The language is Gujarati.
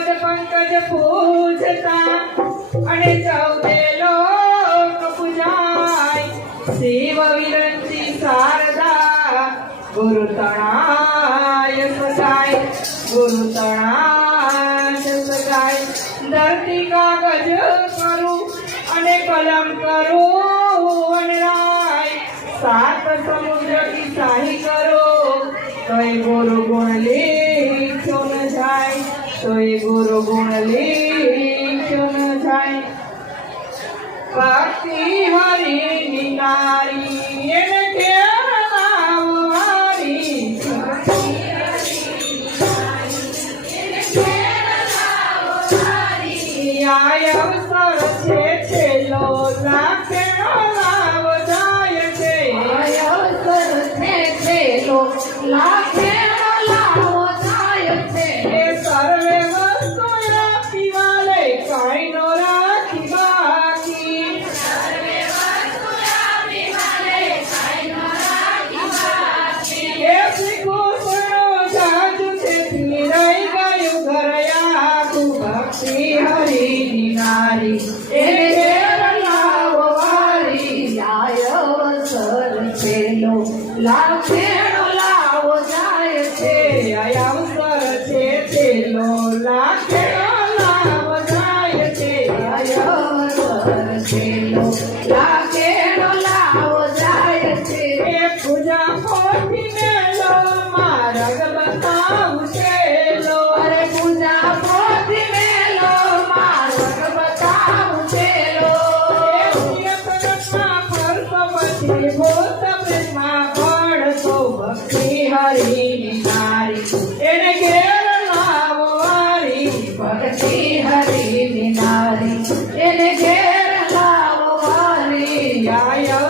पद पंकज पूजता. आणि जाऊ दे लोक पूजाय शिव विनंती शारदा गुरुतणाय सकाय गुरुतणाय सकाय धरती कागज करू आणि कलम करू वनराय सात समुद्र की साही करो. कै गुरु गुणली सोन जाय. સોય ગુરુ ગુણ લીચુન થાય ભક્તિ હરી નિનારી એને કે અવસર છે છેલ્લો લાખે લાવ જાય છે અવસર છે છેલ્લો લાખ લાખેડો લાવો જાય છે અવસર છે છેલ્લો લાખેડો જાય છે અવસર છેલ્લો લાખેડો લાવો જાય છે. પૂજા yeah, yeah.